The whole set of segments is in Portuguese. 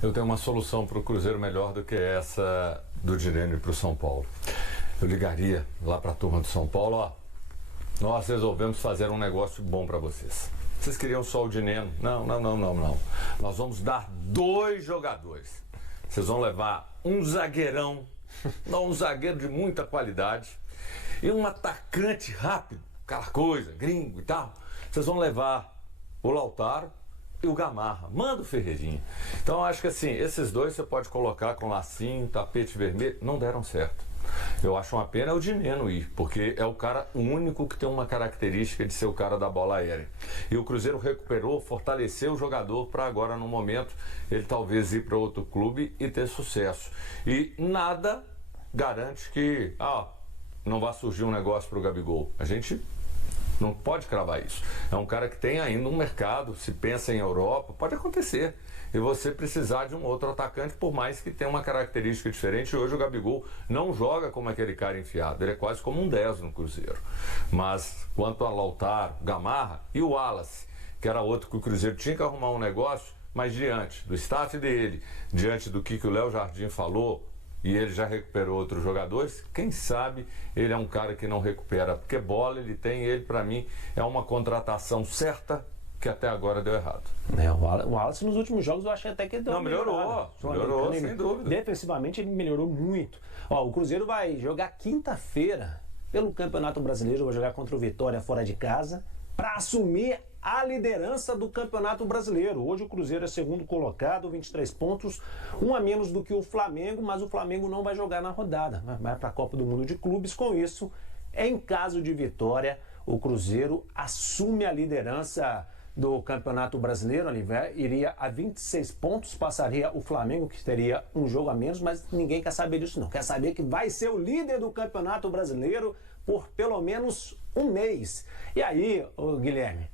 Eu tenho uma solução para o Cruzeiro melhor do que essa do Direne para o São Paulo. Eu ligaria lá para a turma do São Paulo, ó, nós resolvemos fazer um negócio bom para vocês. Vocês queriam só o Dineno? Não. Nós vamos dar 2 jogadores. Vocês vão levar um zagueirão, um zagueiro de muita qualidade, e um atacante rápido, aquela coisa, gringo e tal. Vocês vão levar o Lautaro e o Gamarra. Manda o Ferreirinha. Então acho que assim, esses dois você pode colocar com lacinho, tapete vermelho, não deram certo. Eu acho uma pena o Dineno ir, porque é o cara único que tem uma característica de ser o cara da bola aérea. E o Cruzeiro recuperou, fortaleceu o jogador para agora, no momento, ele talvez ir para outro clube e ter sucesso. E nada garante que não vai surgir um negócio para o Gabigol. A gente não pode cravar isso. É um cara que tem ainda um mercado, se pensa em Europa, pode acontecer. E você precisar de um outro atacante, por mais que tenha uma característica diferente. Hoje o Gabigol não joga como aquele cara enfiado, ele é quase como um 10 no Cruzeiro. Mas quanto a Lautaro, Gamarra e o Wallace, que era outro que o Cruzeiro tinha que arrumar um negócio, mas diante do staff dele, diante do que o Léo Jardim falou, e ele já recuperou outros jogadores, quem sabe ele é um cara que não recupera, porque bola ele tem, ele para mim é uma contratação certa que até agora deu errado. O Wallace nos últimos jogos eu achei até que deu melhorou, sem dúvida. Defensivamente ele melhorou muito. O Cruzeiro vai jogar quinta-feira pelo Campeonato Brasileiro, vai jogar contra o Vitória fora de casa, para assumir a liderança do Campeonato Brasileiro. Hoje o Cruzeiro é segundo colocado, 23 pontos, um a menos do que o Flamengo, mas o Flamengo não vai jogar na rodada, vai para a Copa do Mundo de Clubes. Com isso, em caso de vitória, o Cruzeiro assume a liderança do Campeonato Brasileiro, iria a 26 pontos, passaria o Flamengo, que teria um jogo a menos, mas ninguém quer saber disso não. Quer saber que vai ser o líder do Campeonato Brasileiro por pelo menos um mês. E aí, Guilherme,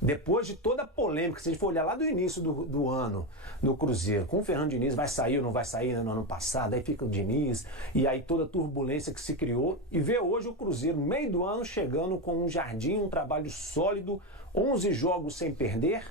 depois de toda a polêmica, se a gente for olhar lá do início do ano do Cruzeiro, com o Fernando Diniz, vai sair ou não vai sair, né, no ano passado, aí fica o Diniz, e aí toda a turbulência que se criou, e vê hoje o Cruzeiro, meio do ano, chegando com um Jardim, um trabalho sólido, 11 jogos sem perder,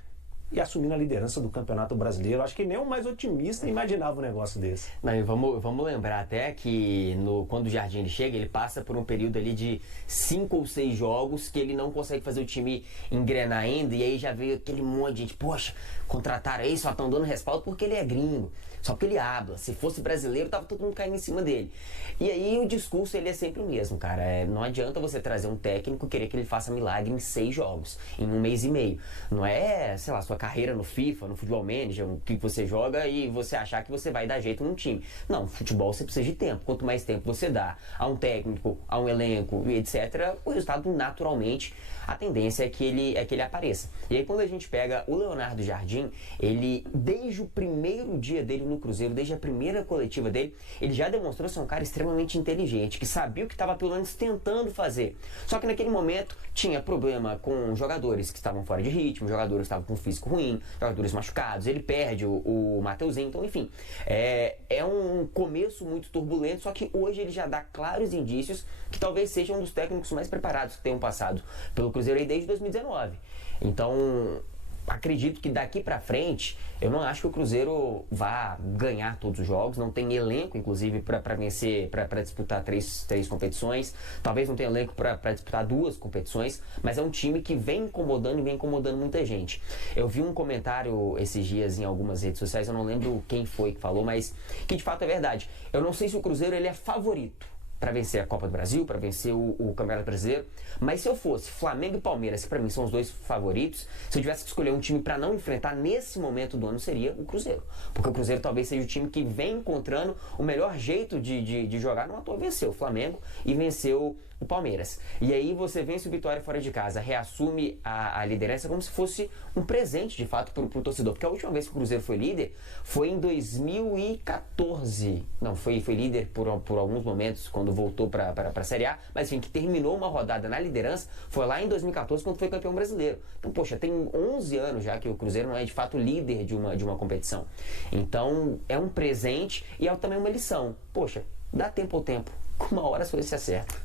e assumindo a liderança do Campeonato Brasileiro. Acho que nem o mais otimista imaginava um negócio desse. Não, e vamos lembrar até que quando o Jardim ele chega, ele passa por um período ali de 5 ou 6 jogos que ele não consegue fazer o time engrenar ainda, e aí já veio aquele monte de gente, poxa, contrataram aí, só estão dando respaldo porque ele é gringo, só porque ele habla. Se fosse brasileiro, tava todo mundo caindo em cima dele. E aí o discurso ele é sempre o mesmo, cara. Não adianta você trazer um técnico e querer que ele faça milagre em 6 jogos, em um mês e meio. Não é, sei lá, sua carreira no FIFA, no Futebol Manager, o que você joga e você achar que você vai dar jeito num time. Não, futebol você precisa de tempo. Quanto mais tempo você dá a um técnico, a um elenco e etc., o resultado naturalmente, a tendência é que ele apareça. E aí quando a gente pega o Leonardo Jardim, ele, desde o primeiro dia dele no Cruzeiro, desde a primeira coletiva dele, ele já demonstrou ser um cara extremamente inteligente, que sabia o que estava pelo menos tentando fazer. Só que naquele momento tinha problema com jogadores que estavam fora de ritmo, jogadores que estavam com físico ruim, jogadores machucados, ele perde o Mateuzinho, então enfim, é um começo muito turbulento, só que hoje ele já dá claros indícios que talvez seja um dos técnicos mais preparados que tenham passado pelo Cruzeiro aí desde 2019. Então, acredito que daqui pra frente, eu não acho que o Cruzeiro vá ganhar todos os jogos, não tem elenco, inclusive, para vencer, para disputar três competições, talvez não tenha elenco para disputar 2 competições, mas é um time que vem incomodando e vem incomodando muita gente. Eu vi um comentário esses dias em algumas redes sociais, eu não lembro quem foi que falou, mas que de fato é verdade. Eu não sei se o Cruzeiro ele é favorito para vencer a Copa do Brasil, para vencer o Campeonato Brasileiro, mas se eu fosse Flamengo e Palmeiras, que para mim são os 2 favoritos, se eu tivesse que escolher um time para não enfrentar nesse momento do ano, seria o Cruzeiro, porque o Cruzeiro talvez seja o time que vem encontrando o melhor jeito de jogar. Não à toa venceu o Flamengo e venceu o Palmeiras, e aí você vence o Vitória fora de casa, reassume a liderança como se fosse um presente de fato pro torcedor, porque a última vez que o Cruzeiro foi líder foi em 2014, não, foi líder por alguns momentos quando voltou para a Série A, mas enfim, que terminou uma rodada na liderança foi lá em 2014 quando foi campeão brasileiro. Então, poxa, tem 11 anos já que o Cruzeiro não é de fato líder de uma competição. Então, é um presente e é também uma lição. Poxa, dá tempo ao tempo. Uma hora as coisas se acertam.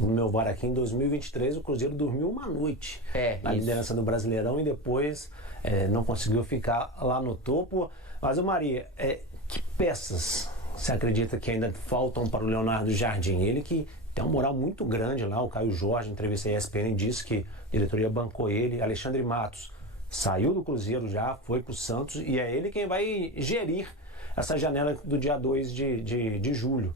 No meu VAR aqui em 2023, o Cruzeiro dormiu uma noite na liderança do Brasileirão e depois não conseguiu ficar lá no topo. Mas, Maria, que peças você acredita que ainda faltam para o Leonardo Jardim? Ele que tem uma moral muito grande lá, o Caio Jorge, entrevista à ESPN, disse que a diretoria bancou ele. Alexandre Matos saiu do Cruzeiro já, foi para o Santos e é ele quem vai gerir essa janela do dia 2 de julho.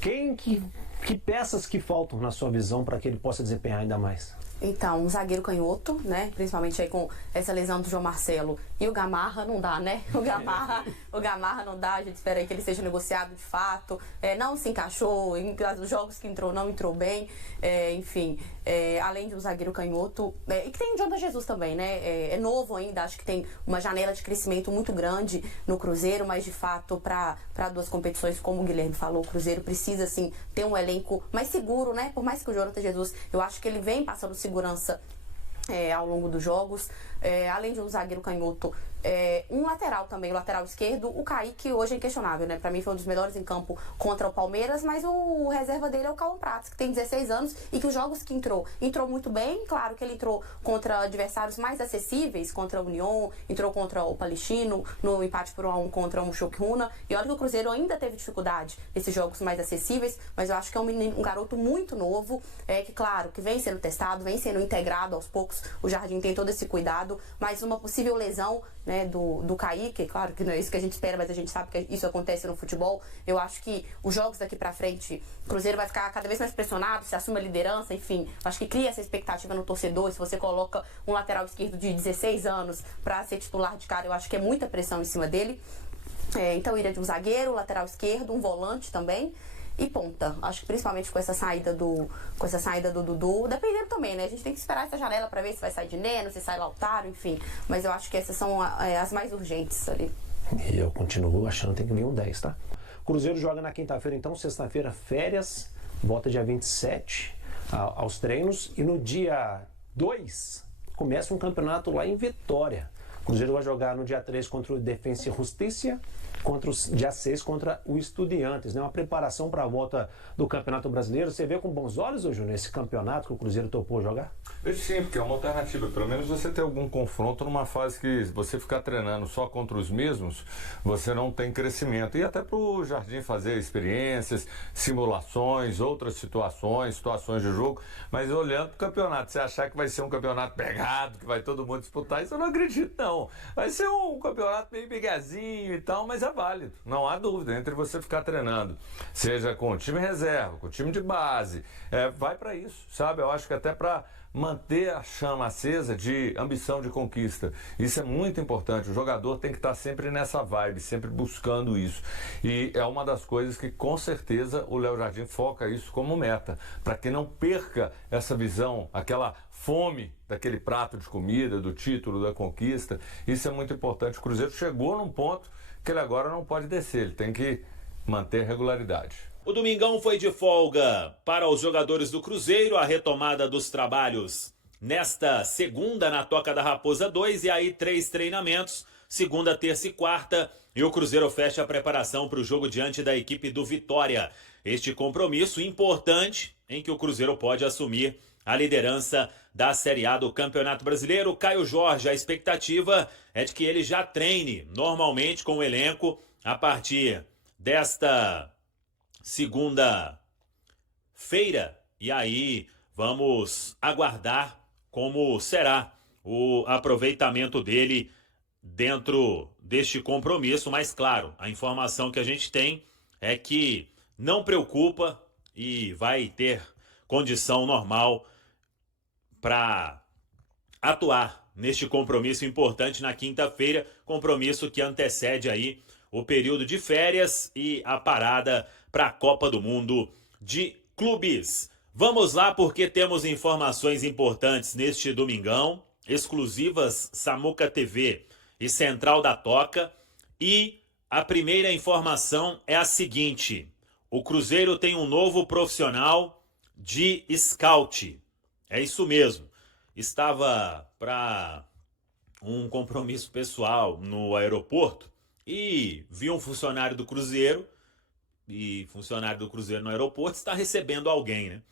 Que peças que faltam na sua visão para que ele possa desempenhar ainda mais? Então, um zagueiro canhoto, né? Principalmente aí com essa lesão do João Marcelo. E o Gamarra não dá, né? O Gamarra não dá, a gente espera aí que ele seja negociado de fato. Não se encaixou, em os jogos que entrou, não entrou bem. Enfim, além de um zagueiro canhoto. E que tem o Jonathan Jesus também, né? É novo ainda, acho que tem uma janela de crescimento muito grande no Cruzeiro, mas de fato, para 2 competições, como o Guilherme falou, o Cruzeiro precisa, assim, ter um elenco mais seguro, né? Por mais que o Jonathan Jesus, eu acho que ele vem passando segurança ao longo dos jogos, além de um zagueiro canhoto, um lateral também, o lateral esquerdo, o Kaique hoje é inquestionável, né? Pra mim foi um dos melhores em campo contra o Palmeiras, mas o reserva dele é o Cauã Prats, que tem 16 anos e que os jogos que entrou muito bem. Claro que ele entrou contra adversários mais acessíveis, contra o Union, entrou contra o Palestino, no empate por 1-1 contra o Mushoku-Runa, e olha que o Cruzeiro ainda teve dificuldade nesses jogos mais acessíveis, mas eu acho que é um garoto muito novo, que claro, que vem sendo testado, vem sendo integrado aos poucos, o Jardim tem todo esse cuidado, mas uma possível lesão, né, do Kaique, claro que não é isso que a gente espera, mas a gente sabe que isso acontece no futebol. Eu acho que os jogos daqui pra frente, o Cruzeiro vai ficar cada vez mais pressionado, se assume a liderança, enfim, acho que cria essa expectativa no torcedor. Se você coloca um lateral esquerdo de 16 anos pra ser titular de cara, eu acho que é muita pressão em cima dele. Então iria de um zagueiro, lateral esquerdo, um volante também e ponta. Acho que principalmente com essa saída do Dudu, dependendo também, né? A gente tem que esperar essa janela para ver se vai sair de Neno, se sai Lautaro, enfim. Mas eu acho que essas são as mais urgentes ali. E eu continuo achando que tem que vir um 10, tá? Cruzeiro joga na quinta-feira, então, sexta-feira, férias, volta dia 27 aos treinos, e no dia 2 começa um campeonato lá em Vitória. O Cruzeiro vai jogar no dia 3 contra o Defensa e Justiça, dia 6 contra o Estudiantes, né? Uma preparação para a volta do Campeonato Brasileiro. Você vê com bons olhos, ô Júnior, esse campeonato que o Cruzeiro topou jogar? Vejo sim, porque é uma alternativa. Pelo menos você ter algum confronto numa fase que você ficar treinando só contra os mesmos, você não tem crescimento. E até para o Jardim fazer experiências, simulações, outras situações de jogo. Mas olhando para o campeonato, você achar que vai ser um campeonato pegado, que vai todo mundo disputar, isso eu não acredito, não. Vai ser um campeonato meio pegazinho e tal, mas é válido. Não há dúvida entre você ficar treinando, seja com o time reserva, com o time de base. Vai para isso, sabe? Eu acho que até para manter a chama acesa de ambição de conquista. Isso é muito importante. O jogador tem que estar sempre nessa vibe, sempre buscando isso. E é uma das coisas que, com certeza, o Léo Jardim foca isso como meta, para que não perca essa visão, aquela fome daquele prato de comida, do título, da conquista. Isso é muito importante. O Cruzeiro chegou num ponto que ele agora não pode descer, ele tem que manter regularidade. O domingão foi de folga para os jogadores do Cruzeiro, a retomada dos trabalhos nesta segunda na Toca da Raposa 2 e aí 3 treinamentos, segunda, terça e quarta, e o Cruzeiro fecha a preparação para o jogo diante da equipe do Vitória. Este compromisso importante em que o Cruzeiro pode assumir a liderança da Série A do Campeonato Brasileiro. Caio Jorge, a expectativa é de que ele já treine normalmente com o elenco a partir desta segunda-feira. E aí vamos aguardar como será o aproveitamento dele dentro deste compromisso. Mas claro, a informação que a gente tem é que não preocupa e vai ter condição normal para atuar neste compromisso importante na quinta-feira, compromisso que antecede aí o período de férias e a parada para a Copa do Mundo de Clubes. Vamos lá porque temos informações importantes neste domingão, exclusivas Samuca TV e Central da Toca, e a primeira informação é a seguinte: o Cruzeiro tem um novo profissional de scout. É isso mesmo. Estava para um compromisso pessoal no aeroporto e vi um funcionário do Cruzeiro, e funcionário do Cruzeiro no aeroporto está recebendo alguém, né?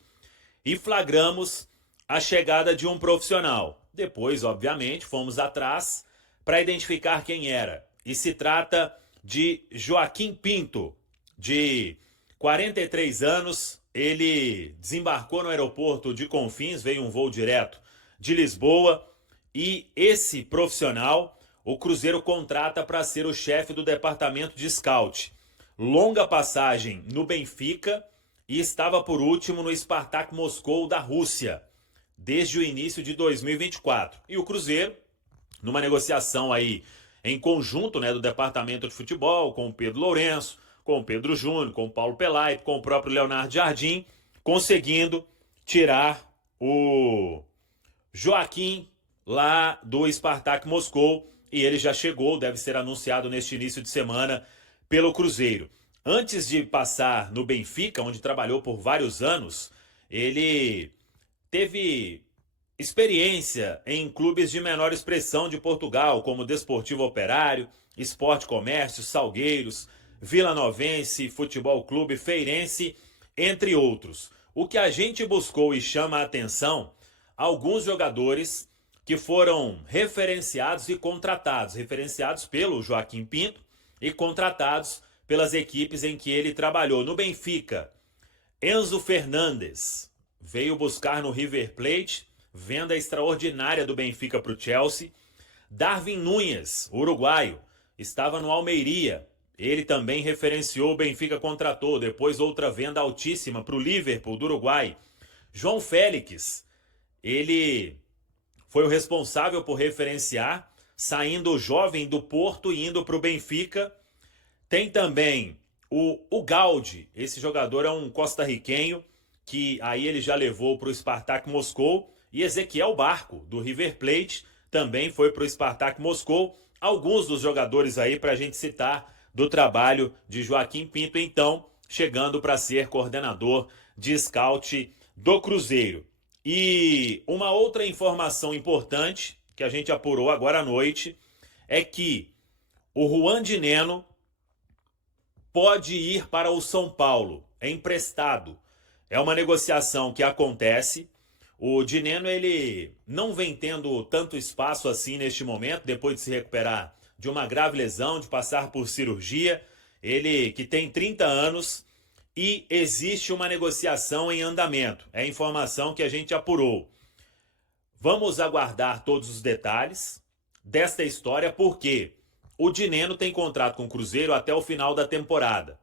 E flagramos a chegada de um profissional. Depois, obviamente, fomos atrás para identificar quem era. e se trata de Joaquim Pinto, de 43 anos. Ele desembarcou no aeroporto de Confins, veio um voo direto de Lisboa, e esse profissional o Cruzeiro contrata para ser o chefe do departamento de scout. Longa passagem no Benfica e estava por último no Spartak Moscou da Rússia, desde o início de 2024. E o Cruzeiro, numa negociação aí em conjunto, né, do departamento de futebol, com o Pedro Lourenço, com o Pedro Júnior, com o Paulo Pelaito, com o próprio Leonardo Jardim, conseguindo tirar o Joaquim lá do Spartak Moscou, e ele já chegou, deve ser anunciado neste início de semana pelo Cruzeiro. Antes de passar no Benfica, onde trabalhou por vários anos, ele teve experiência em clubes de menor expressão de Portugal, como Desportivo Operário, Sport Comércio, Salgueiros, Vila Novense, Futebol Clube, Feirense, entre outros. O que a gente buscou e chama a atenção, alguns jogadores que foram referenciados e contratados, referenciados pelo Joaquim Pinto e contratados pelas equipes em que ele trabalhou. No Benfica, Enzo Fernandes veio buscar no River Plate, venda extraordinária do Benfica para o Chelsea. Darwin Núñez, uruguaio, estava no Almeria. Ele também referenciou, o Benfica contratou, depois outra venda altíssima para o Liverpool do Uruguai. João Félix, ele foi o responsável por referenciar, saindo jovem do Porto e indo para o Benfica. Tem também o Gaudi, esse jogador é um costarriquenho, que aí ele já levou para o Spartak Moscou. E Ezequiel Barco, do River Plate, também foi para o Spartak Moscou. Alguns dos jogadores aí para a gente citar do trabalho de Joaquim Pinto, então, chegando para ser coordenador de scout do Cruzeiro. E uma outra informação importante que a gente apurou agora à noite é que o Juan Dinenno pode ir para o São Paulo, é emprestado. É uma negociação que acontece. O Dinenno, ele não vem tendo tanto espaço assim neste momento, depois de se recuperar de uma grave lesão, de passar por cirurgia. Ele que tem 30 anos e existe uma negociação em andamento. É a informação que a gente apurou. Vamos aguardar todos os detalhes desta história, porque o Dinenno tem contrato com o Cruzeiro até o final da temporada.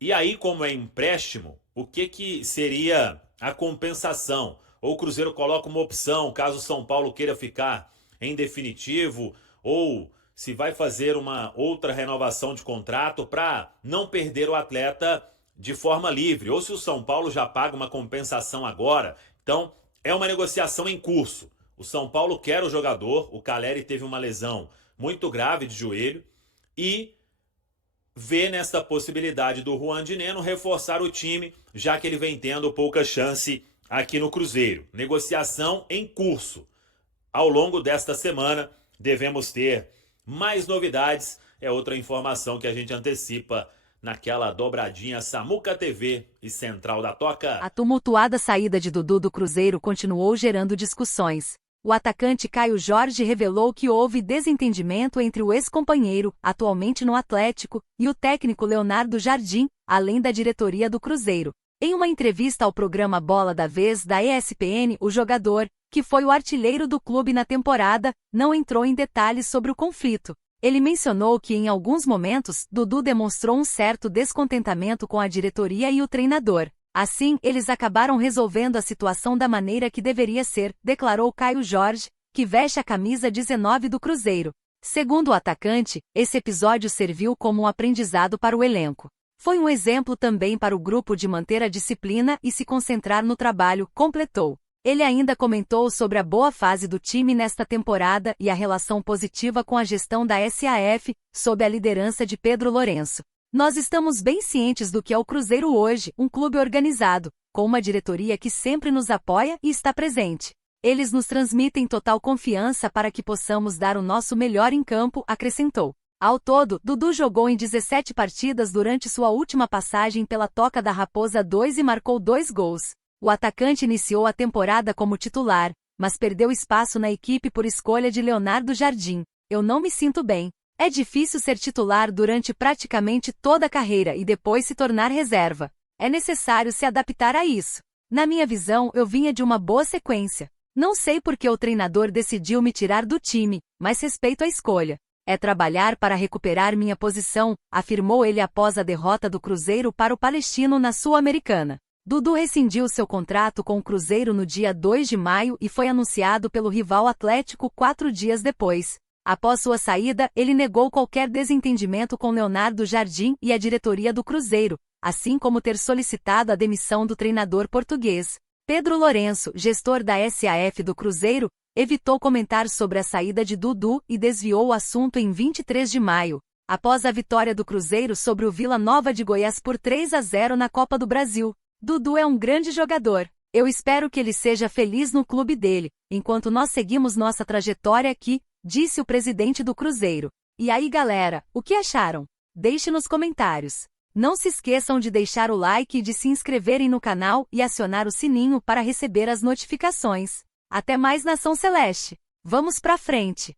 E aí, como é empréstimo, o que seria a compensação? Ou o Cruzeiro coloca uma opção, caso o São Paulo queira ficar em definitivo, ou se vai fazer uma outra renovação de contrato para não perder o atleta de forma livre, ou se o São Paulo já paga uma compensação agora. Então, é uma negociação em curso. O São Paulo quer o jogador, o Caleri teve uma lesão muito grave de joelho, e vê nesta possibilidade do Juan Dinenno reforçar o time, já que ele vem tendo pouca chance aqui no Cruzeiro. Negociação em curso. Ao longo desta semana, devemos ter mais novidades. É outra informação que a gente antecipa naquela dobradinha Samuca TV e Central da Toca. A tumultuada saída de Dudu do Cruzeiro continuou gerando discussões. O atacante Caio Jorge revelou que houve desentendimento entre o ex-companheiro, atualmente no Atlético, e o técnico Leonardo Jardim, além da diretoria do Cruzeiro. Em uma entrevista ao programa Bola da Vez da ESPN, o jogador, que foi o artilheiro do clube na temporada, não entrou em detalhes sobre o conflito. Ele mencionou que em alguns momentos, Dudu demonstrou um certo descontentamento com a diretoria e o treinador. Assim, eles acabaram resolvendo a situação da maneira que deveria ser, declarou Caio Jorge, que veste a camisa 19 do Cruzeiro. Segundo o atacante, esse episódio serviu como um aprendizado para o elenco. Foi um exemplo também para o grupo de manter a disciplina e se concentrar no trabalho, completou. Ele ainda comentou sobre a boa fase do time nesta temporada e a relação positiva com a gestão da SAF, sob a liderança de Pedro Lourenço. Nós estamos bem cientes do que é o Cruzeiro hoje, um clube organizado, com uma diretoria que sempre nos apoia e está presente. Eles nos transmitem total confiança para que possamos dar o nosso melhor em campo, acrescentou. Ao todo, Dudu jogou em 17 partidas durante sua última passagem pela Toca da Raposa 2 e marcou 2 gols. O atacante iniciou a temporada como titular, mas perdeu espaço na equipe por escolha de Leonardo Jardim. Eu não me sinto bem. É difícil ser titular durante praticamente toda a carreira e depois se tornar reserva. É necessário se adaptar a isso. Na minha visão, eu vinha de uma boa sequência. Não sei por que o treinador decidiu me tirar do time, mas respeito a escolha. É trabalhar para recuperar minha posição, afirmou ele após a derrota do Cruzeiro para o Palestino na Sul-Americana. Dudu rescindiu seu contrato com o Cruzeiro no dia 2 de maio e foi anunciado pelo rival Atlético 4 dias depois. Após sua saída, ele negou qualquer desentendimento com Leonardo Jardim e a diretoria do Cruzeiro, assim como ter solicitado a demissão do treinador português. Pedro Lourenço, gestor da SAF do Cruzeiro, evitou comentar sobre a saída de Dudu e desviou o assunto em 23 de maio, após a vitória do Cruzeiro sobre o Vila Nova de Goiás por 3-0 na Copa do Brasil. Dudu é um grande jogador. Eu espero que ele seja feliz no clube dele, enquanto nós seguimos nossa trajetória aqui, disse o presidente do Cruzeiro. E aí, galera, o que acharam? Deixe nos comentários. Não se esqueçam de deixar o like e de se inscreverem no canal e acionar o sininho para receber as notificações. Até mais, Nação Celeste! Vamos pra frente!